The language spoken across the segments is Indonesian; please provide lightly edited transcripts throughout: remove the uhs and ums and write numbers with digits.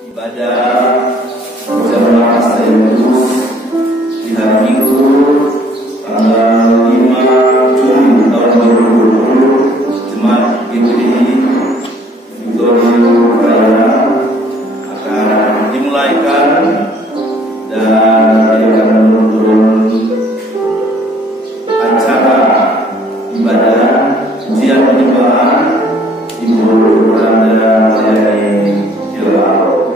ibadah jamaah Sekaligus di hari Minggu tanggal 5 Juli tahun 2020, Jemaat GPI Victoria Raya akan dimulaikan dan akan menurun acara ibadah ujian penyembahan Ibu Randa Layani Hilal.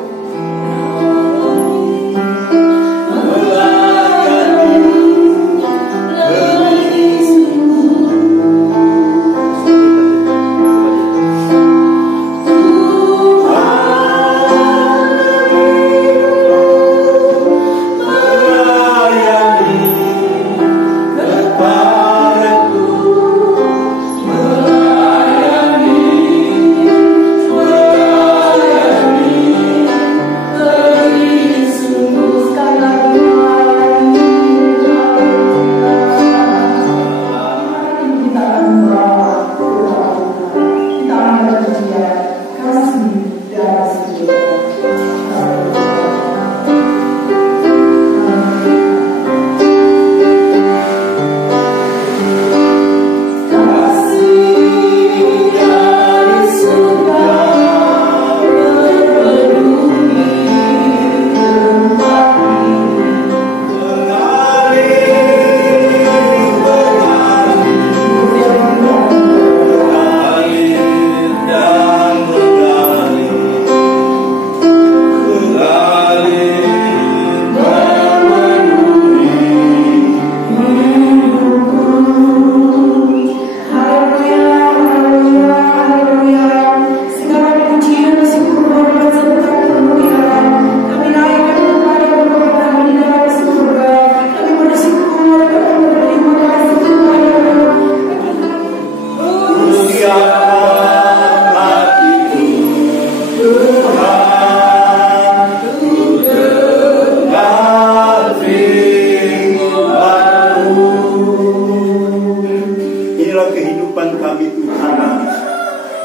Kehidupan kami Tuhan,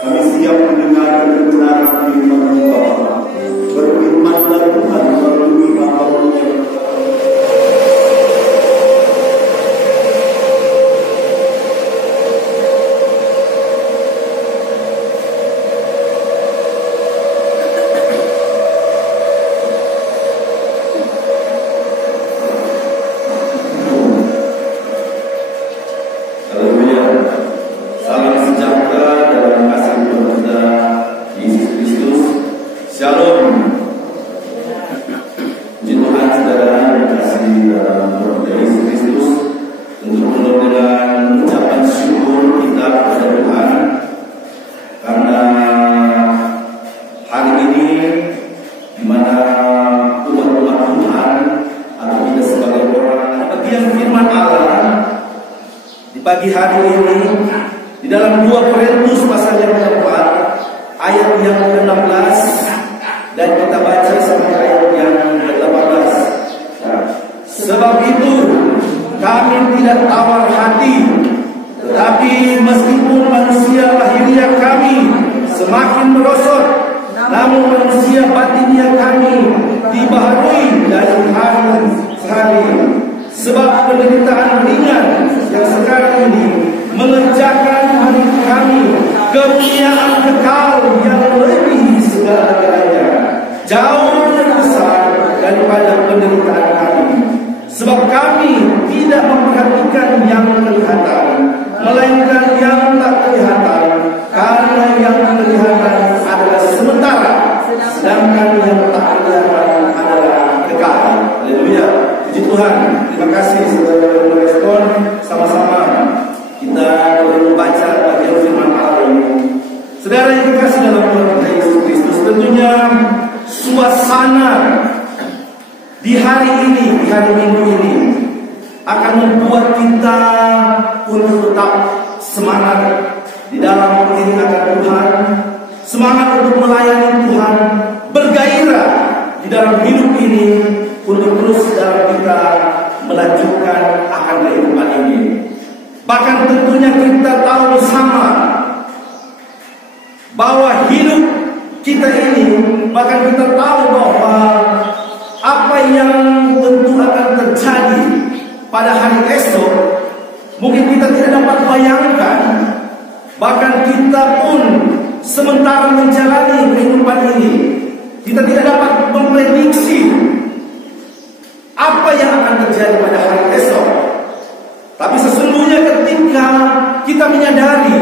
kami siap mendengar kebenaran firman-Mu Bapa. Berfirmanlah Tuhan melalui Bapa-Mu. Shalom. Puji Tuhan saudara yang dikasihi dalam Yesus Kristus, tentu penuh dengan ucapan syukur kita kepada Tuhan karena hari ini di mana umat-umat Tuhan atau kita sebagai orang bagian firman Allah di pagi hari ini di dalam 2 Korintus pasal yang keempat ayat yang ke-16 dan kita baca sampai ayat yang ke-18. Sebab itu kami tidak tawar hati, tetapi meskipun manusia lahiriah kami semakin merosot, namun manusia batiniah kami dibaharui dari hari ke hari. Sebab penderitaan ringan yang sekarang ini mengerjakan hari kami kemuliaan kekal yang lebih segala-galanya, jauh lebih besar daripada penderitaan kami. Sebab kami tidak memperhatikan yang kelihatan, melainkan yang tak kelihatan, karena yang kelihatan adalah sementara, sedangkan yang tak kelihatan adalah kekal. Haleluya. Puji Tuhan. Terima kasih saudara merespon. Sama-sama kita membaca bagian firman Allah ini. Saudara yang dikasih dalam Tuhan Yesus Kristus, tentunya suasana di hari ini, di hari Minggu ini akan membuat kita untuk tetap semangat di dalam mengiringkan Tuhan, semangat untuk melayani Tuhan, bergairah di dalam hidup ini untuk terus dalam kita melanjutkan akan kehidupan ini. Bahkan tentunya kita tahu bersama bahwa hidup kita ini bahkan kita tahu bahwa apa yang tentu akan terjadi pada hari esok mungkin kita tidak dapat bayangkan. Bahkan kita pun sementara menjalani kehidupan ini, kita tidak dapat memprediksi apa yang akan terjadi pada hari esok. Tapi sesungguhnya ketika kita menyadari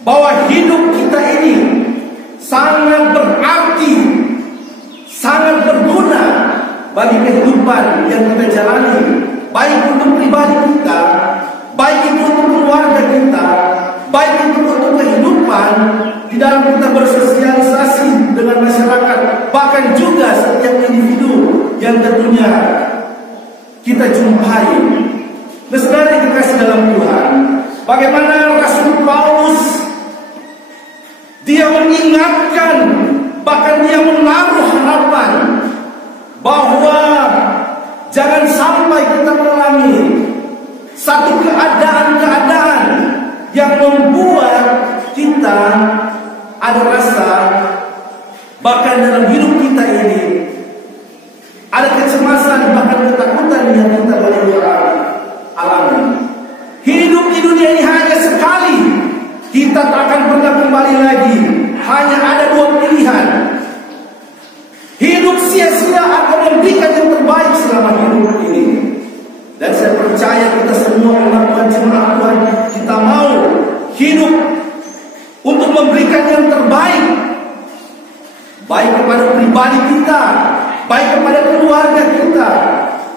bahwa hidup kita ini sangat berarti, sangat berguna bagi kehidupan yang kita jalani, baik untuk pribadi kita, baik itu untuk keluarga kita, baik itu untuk kehidupan di dalam kita bersosialisasi dengan masyarakat, bahkan juga setiap individu yang tentunya kita jumpai. Nah, saudara yang dikasih dalam Tuhan, bagaimana Rasul Paulus dia mengingatkan, bahkan dia menaruh harapan bahwa jangan sampai kita mengalami satu keadaan-keadaan yang membuat kita ada rasa, bahkan dalam hidup kita ini ada kecemasan, bahkan ketakutan yang kita boleh alami. Hidup di dunia ini hanya sekali, kita tak akan pernah kembali lagi. Hanya ada dua pilihan: hidup sia-sia atau memberikan yang terbaik selama hidup ini. Dan saya percaya kita semua umat jemaat Tuhan, kita mau hidup untuk memberikan yang terbaik, baik kepada pribadi kita, baik kepada keluarga kita,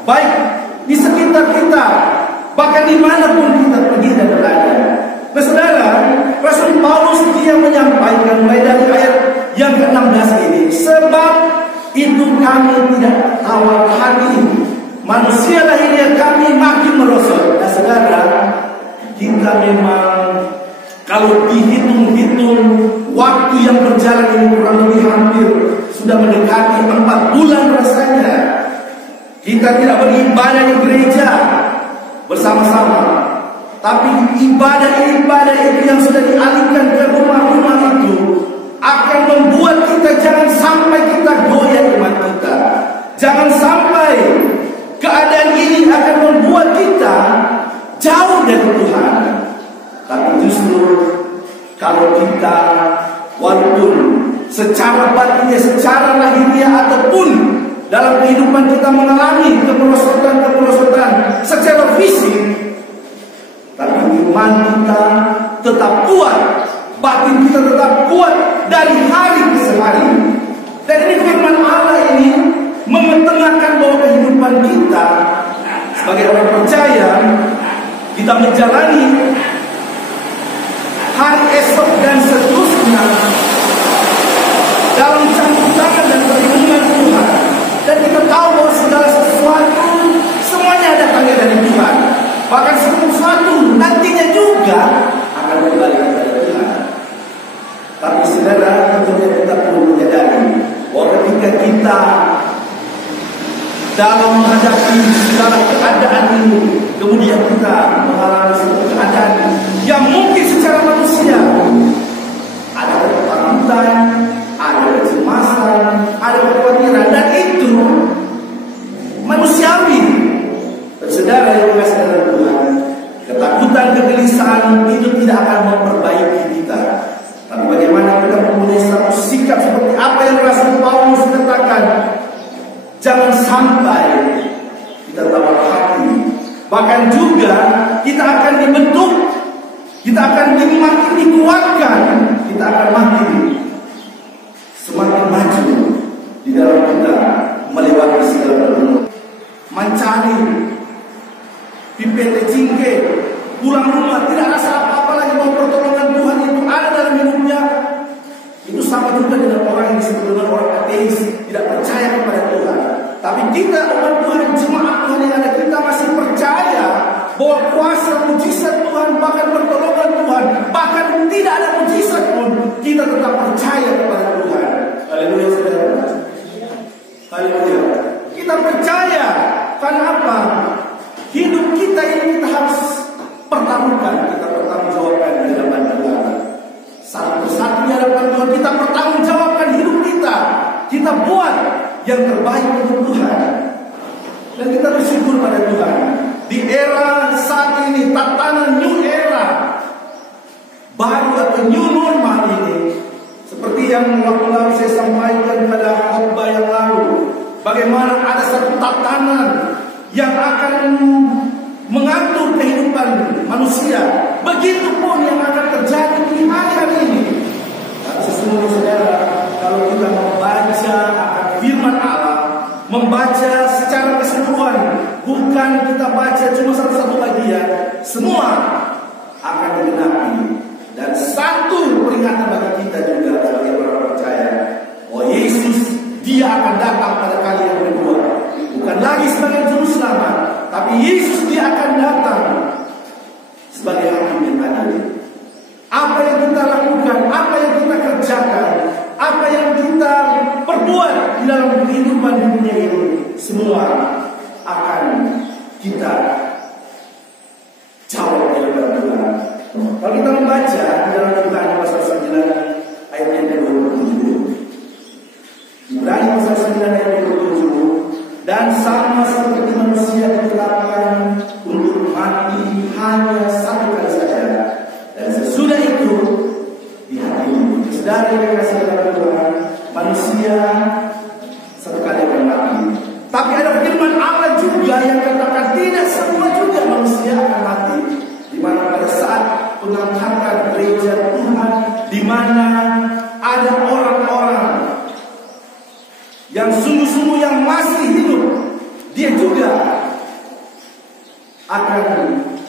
baik di sekitar kita, bahkan dimanapun kita pergi dan berada. Nah, saudara, Rasul Paulus dia menyampaikan mulai dari ayat yang ke-16 ini, sebab itu kami tidak tawar hati, manusia lahirnya kami makin merosot. Nah, saudara, kita memang kalau dihitung-hitung waktu yang berjalan ini kurang lebih hampir sudah mendekati 4 bulan rasanya kita tidak beribadah di gereja bersama-sama. Tapi ibadah-ibadah itu yang sudah dialihkan ke rumah-rumah itu akan membuat kita jangan sampai kita goyah iman kita. Jangan sampai keadaan ini akan membuat kita jauh dari Tuhan. Tapi justru kalau kita walaupun secara batinnya, secara lahiriah ataupun dalam kehidupan kita mengalami kemerosotan secara fisik, tapi iman kita tetap kuat, batin kita tetap kuat dari hari ke hari. Dan ini firman Allah ini mengetengahkan bahwa kehidupan kita sebagai orang percaya, kita menjalani hari esok dan seterusnya dalam campur tangan dan perlindungan Tuhan. Dan kita tahu bahwa segala sesuatu semuanya datangnya dari Tuhan. Bahkan sesuatu nantinya juga akan kembali kepada Tuhan. Tapi saudara, tentunya kita perlu menyadari bahwa ketika kita dalam menghadapi segala keadaan ini, kemudian kita mengalami suatu keadaan yang mungkin secara manusia ada ketakutan, ada kecemasan, ada kekhawatiran, dan itu manusiawi. Saudara yang dikasihi dalam Tuhan, ketakutan, kegelisahan itu tidak akan memperbaiki kita. Tapi bagaimana kita mempunyai satu sikap seperti apa yang Rasul Paulus katakan, jangan sampai kita tawar hati. Bahkan juga kita akan dibentuk, kita akan makin dikuatkan, kita akan makin semakin maju di dalam kita melewati segala pergumulan. Mencari pipet cingke, pulang rumah tidak rasa apa-apa lagi, bahwa pertolongan Tuhan itu ada dalam hidupnya. Itu sama juga dengan orang yang disebut dengan orang ateis, tidak percaya kepada Tuhan. Tapi kita umat Tuhan, jemaat Tuhan yang ada, kita masih percaya bahwa kuasa mujizat Tuhan, bahkan pertolongan Tuhan, bahkan tidak ada mujizat pun, kita tetap percaya kepada Tuhan. Haleluya, saudara. Haleluya. Kita percaya karena apa? Hidup kita ini kita harus pertaruhkan, kita pertanggungjawabkan di hadapan Tuhan. Satu persatu di hadapan Tuhan kita pertanggungjawabkan hidup kita. kita buat yang terbaik untuk Tuhan. Dan kita bersyukur pada Tuhan. Di era saat ini, tatanan new era baru atau new normal ini, seperti yang waktu lalu saya sampaikan pada khotbah yang lalu, bagaimana ada satu tatanan yang akan mengatur kehidupan manusia. Begitupun yang akan terjadi di hari-hari ini. Dan sesungguhnya saudara, kalau kita membaca akan firman Allah, membaca secara keseluruhan, bukan kita baca cuma satu-satu bagian, semua akan digenapi. Dan satu peringatan bagi kita juga sebagai orang percaya, oh Yesus, Dia akan datang pada kali yang kedua. Bukan lagi sebagai juru selamat, tapi Yesus Dia akan datang sebagai hakim yang adil. Apa yang kita lakukan, apa yang kita kerjakan, apa yang kita perbuat di dalam kehidupan dunia ini, semua akan kita jawab di hadapan Tuhan. Kalau kita membaca di dalam Ibrani pasal 9 ayat yang ke-27, Ibrani pasal 9 ayat yang ke-27, dan sama seperti manusia ditetapkan untuk mati hanya satu kali saja, dan sesudah itu dihakimi. Saudara yang kasih dalam Tuhan, manusia satu kali akan mati. Tapi ada firman Allah juga yang katakan tidak semua juga manusia akan mati. Di mana pada saat pengangkatan gereja Tuhan, di mana ada orang-orang yang sungguh-sungguh yang masih hidup, dia juga akan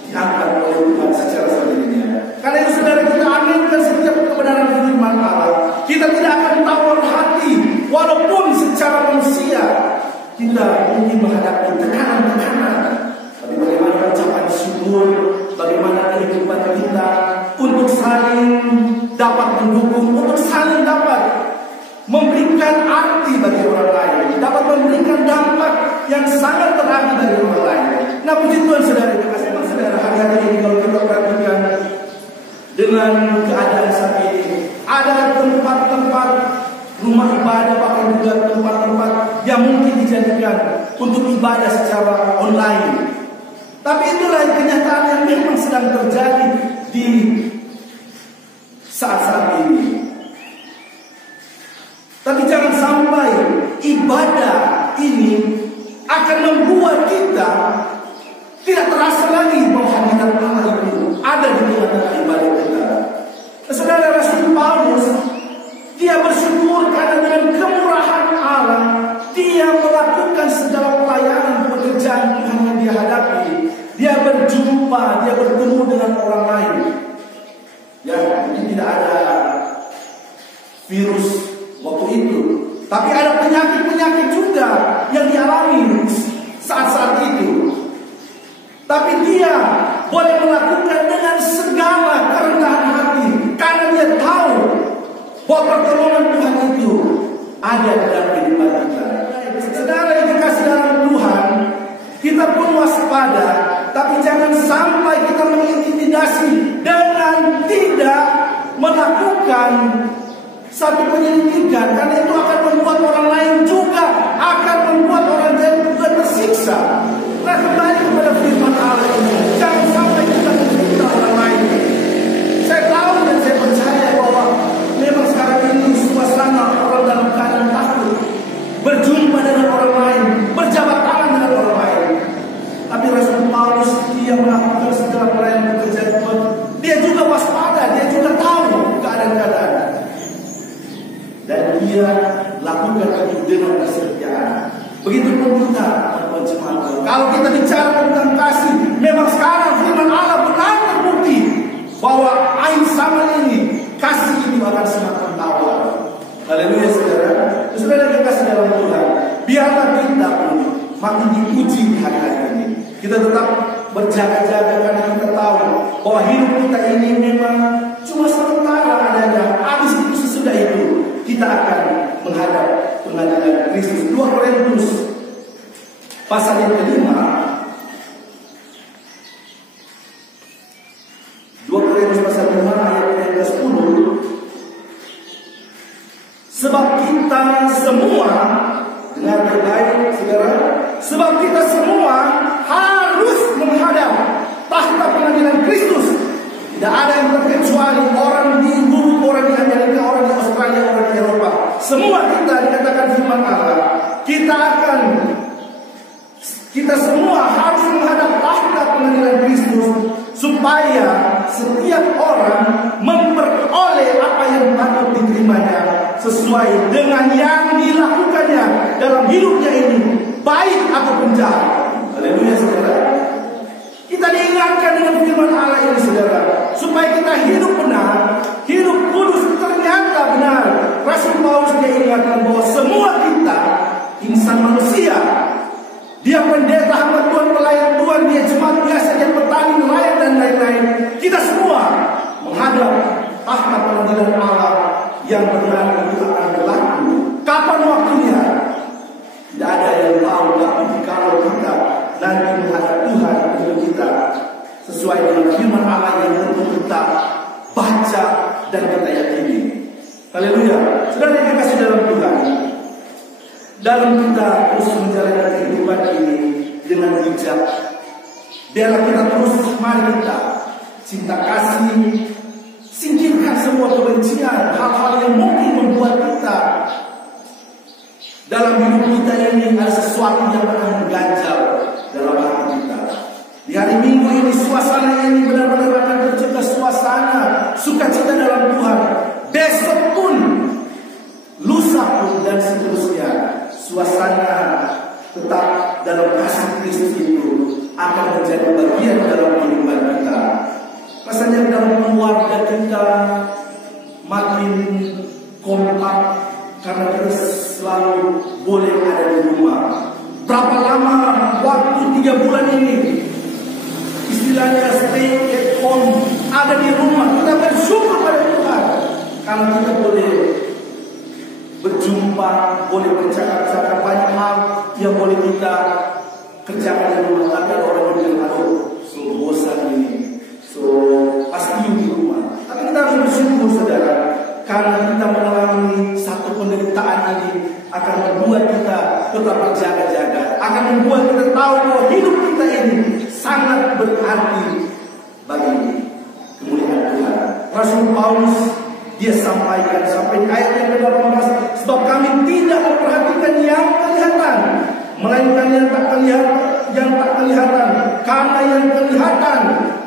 diangkat oleh Tuhan secara sendirinya. Karena itu saudara, kita aminkan setiap kebenaran firman Allah. Kita tidak akan tawar hati, walaupun secara manusia kita mungkin menghadapi tekanan-tekanan. Tapi bagaimana ucapan syukur, bagaimana kehidupan kita untuk saling dapat mendukung, untuk saling dapat memberikan arti bagi orang lain, dapat memberikan dampak yang sangat berarti bagi orang lain. Nah, puji Tuhan saudara, kasih saudara, hari-hari ini kalau kita perhatikan dengan keadaan saat ini, ada tempat-tempat rumah ibadah, bahkan juga tempat-tempat yang mungkin dijadikan untuk ibadah secara online. Tapi itulah kenyataan yang memang sedang terjadi di saat-saat ini. Tapi jangan sampai ibadah ini akan membuat kita tidak terasa lagi bahwa hadirat Allah itu ada di tengah-tengah ibadah kita. Saudara, Rasul Paulus, dia bersyukur karena dengan kemurahan Allah, dia melakukan segala pelayanan pekerjaan Tuhan yang dia hadapi. Dia berjumpa, dia bertemu dengan orang lain. Ya, ini tidak ada virus waktu itu, tapi ada penyakit-penyakit juga yang dialami saat-saat itu. Tapi dia boleh melakukan dengan segala kerendahan hati, karena dia tahu bahwa pertolongan Tuhan itu ada dalam kehidupan kita. Saudara yang dikasih dalam Tuhan, kita pun waspada, tapi jangan sampai kita mengintimidasi dengan tidak melakukan satu penyelidikan, karena itu akan membuat orang lain juga, akan membuat orang lain juga tersiksa. Nah, kembali kepada firman Allah ini, jangan sampai kita menderita orang lain. Saya tahu dan saya percaya bahwa memang sekarang ini suasana orang dalam keadaan takut berjumpa dengan orang lain, berjabat tangan dengan orang lain. Tapi Rasul Paulus, dia melakukan segala pelayanan pekerjaan Tuhan, dia juga waspada, dia juga tahu keadaan-keadaan, dan dia lakukan itu dengan kesetiaan. Begitupun kita, kalau kita bicara tentang kasih, memang sekarang firman Allah benar terbukti bahwa ain sama ini, kasih ini akan semakin tawar. Haleluya saudara. Saudara yang kasih dalam Tuhan, biarlah kita pun makin diuji di hari-hari ini. Kita tetap berjaga-jaga karena kita tahu bahwa hidup kita ini memang cuma sementara adanya. Habis itu, sesudah itu kita akan menghadap pengadilan Kristus. 2 Korintus pasal yang kelima, 2 Korintus pasal 5 ayat yang ke-10, Sebab kita semua, dengar baik-baik saudara, sebab kita semua harus menghadap tahta pengadilan Kristus. Tidak ada yang terkecuali, orang di Bumi, orang di Amerika, orang di Australia, orang di Eropa. Semua kita, dikatakan firman Allah, kita semua harus menghadap tahta pengadilan Kristus, supaya setiap orang memperoleh apa yang patut diterimanya sesuai dengan yang dilakukannya dalam hidupnya ini, baik ataupun jahat. Haleluya saudara. Kita diingatkan dengan firman Allah ini saudara, supaya kita hidup benar, hidup kudus. Ternyata benar, Rasul Paulus dia ingatkan bahwa semua kita insan manusia, dia pendeta, hamba Tuhan, pelayan Tuhan, dia jemaat biasa, dia petani, nelayan dan lain-lain. Kita semua menghadap tahta pengadilan Allah yang benar itu akan berlaku. Kapan waktunya? Tidak ada yang tahu, tapi kalau kita nanti menghadap Tuhan untuk kita sesuai dengan firman Allah yang untuk kita baca dan kita yakini. Haleluya. Saudara yang dikasihi dalam Tuhan, dalam kita terus menjalani kehidupan ini dengan bijak, biarlah kita terus, mari kita cinta kasih, singkirkan semua kebencian, hal-hal yang mungkin membuat kita dalam hidup kita ini ada sesuatu yang akan mengganjal dalam hati kita. Di hari Minggu ini, suasana ini benar-benar akan tercipta suasana sukacita dalam Tuhan. Besok pun, lusa pun, dan seterusnya, suasana tetap dalam kasih Kristus itu akan menjadi bagian dalam kehidupan kita. Rasanya dalam keluarga kita makin kompak karena kita selalu boleh ada di rumah. Berapa lama waktu 3 bulan ini, istilahnya stay at home, ada di rumah. Kita bersyukur pada Tuhan karena kita boleh berjumpa, boleh bercakap-cakap, banyak hal yang boleh kita kerjakan di rumah. Tapi ada orang yang bilang, aduh, so bosan ini, so pasti di rumah. Tapi kita harus bersyukur saudara, karena kita mengalami satu penderitaan ini akan membuat kita tetap berjaga-jaga, akan membuat kita tahu bahwa hidup kita ini sangat berarti bagi kemuliaan Tuhan. Rasul Paulus dia sampaikan sampai ayat yang ke-18, sebab kami tidak memperhatikan yang kelihatan, melainkan yang tak kelihatan, karena yang kelihatan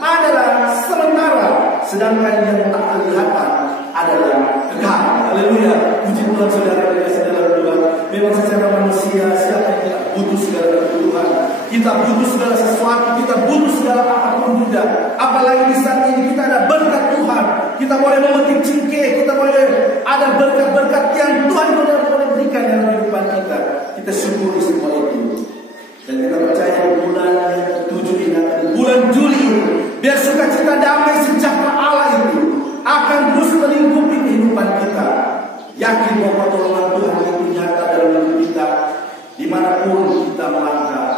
adalah sementara, sedangkan yang tak kelihatan adalah kekal. Haleluya. Puji Tuhan saudara, saudara Tuhan. Memang secara manusia siapa yang tidak butuh segala kebutuhan. Kita butuh segala sesuatu, kita butuh segala apapun juga. Apalagi di saat ini kita ada berkat Tuhan. Kita boleh memetik cingkeh, kita boleh ada berkat-berkat yang Tuhan boleh berikan dalam kehidupan kita. Kita syukuri semua itu. Dan kita percaya bulan yang ke-7 ini, bulan Juli, biar sukacita, damai, sejahtera Allah itu akan terus melingkupi kehidupan kita. Yakin bahwa pertolongan Tuhan itu nyata dalam hidup kita, dimanapun kita melangkah,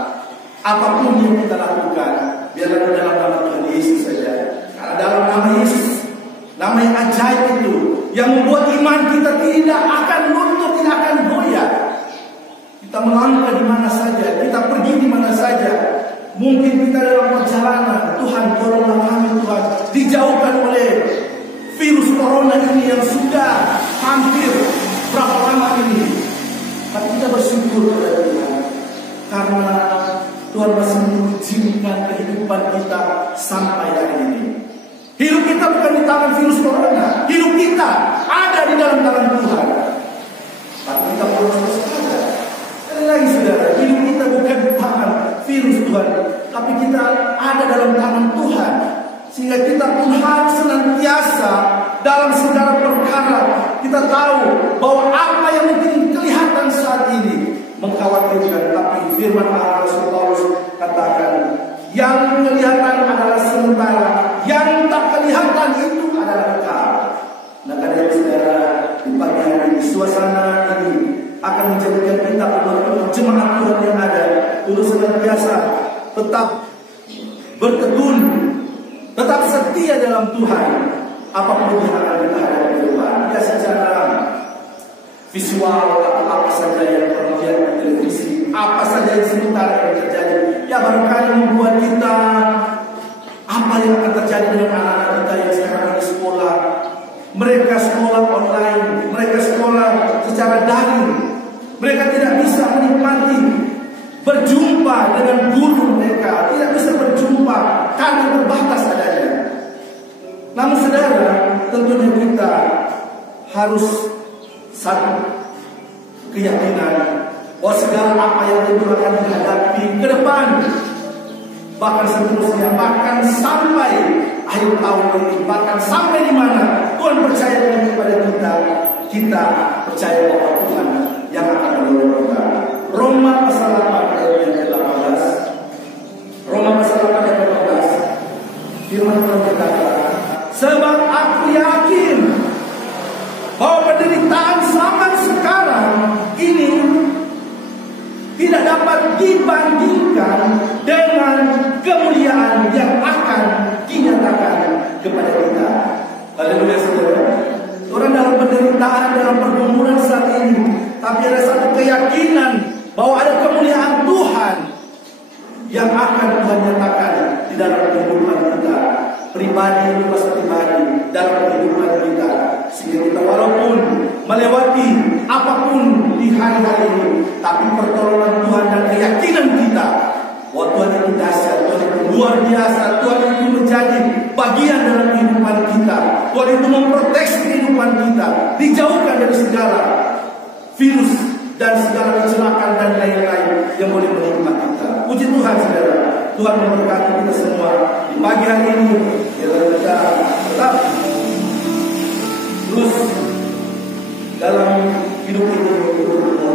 apapun yang kita lakukan, biarlah dalam nama Tuhan Yesus saja. Karena dalam nama Yesus, nama yang ajaib itu, yang membuat iman kita tidak akan luntur, tidak akan goyah. Kita melangkah di mana saja, kita pergi di mana saja. Mungkin kita dalam perjalanan, Tuhan tolonglah kami Tuhan, dijauhkan oleh virus corona ini yang sudah hampir berapa lama ini. Tapi kita bersyukur kepada Tuhan, karena Tuhan masih mengizinkan kehidupan kita sampai hari ini. Hidup kita bukan di tangan virus corona, hidup kita ada di dalam tangan Tuhan. Tapi kita harus waspada. Sekali lagi saudara, hidup kita bukan di tangan virus Tuhan, tapi kita ada dalam tangan Tuhan. Sehingga kita pun harus senantiasa dalam segala perkara kita tahu bahwa apa yang mungkin kelihatan saat ini mengkhawatirkan, tapi firman Allah Rasul Paulus katakan, yang kelihatan adalah sementara, yang tak kelihatan itu adalah kekal. Nah, karena saudara, di pagi hari ini suasana ini akan menjadikan kita jemaat Tuhan yang ada untuk senantiasa tetap bertekun, tetap setia dalam Tuhan, apapun yang akan kita hadapi ke depan. Ya, secara visual atau apa saja yang kita lihat di televisi, apa saja yang sebentar yang terjadi, ya barangkali membuat kita apa yang akan terjadi dengan anak-anak kita yang sekarang di sekolah. Mereka sekolah online, mereka sekolah secara daring, mereka tidak bisa menikmati berjumpa dengan guru mereka, tidak bisa berjumpa karena terbatas adanya. Namun saudara, tentunya kita harus satu keyakinan bahwa segala apa yang tentu akan dihadapi ke depan, bahkan seterusnya, bahkan sampai akhir tahun ini, bahkan sampai di mana Tuhan percaya kepada kita percaya bahwa Tuhan yang akan menolong kita. Roma pasal 8 ayat yang ke-18. Roma pasal 8 ayat ke-18. Firman Tuhan berkata, sebab aku yakin bahwa penderitaan zaman sekarang ini tidak dapat dibandingkan dengan kemuliaan yang akan dinyatakan kepada kita. Haleluya saudara. Orang dalam penderitaan, dalam pergumulan saat ini, tapi ada satu keyakinan bahwa ada kemuliaan Tuhan yang akan Tuhan nyatakan di dalam kehidupan kita pribadi, dalam kehidupan kita, sehingga kita walaupun melewati apapun di hari-hari ini, tapi pertolongan Tuhan dan keyakinan kita bahwa Tuhan itu dahsyat, Tuhan itu luar biasa, Tuhan itu menjadi bagian dalam kehidupan kita, Tuhan itu memproteksi kehidupan kita, dijauhkan dari segala virus dan segala kecelakaan dan lain-lain yang boleh menimpa kita. Puji Tuhan saudara, Tuhan memberkati kita semua di pagi hari ini. Biarlah kita tetap terus dalam hidup ini untuk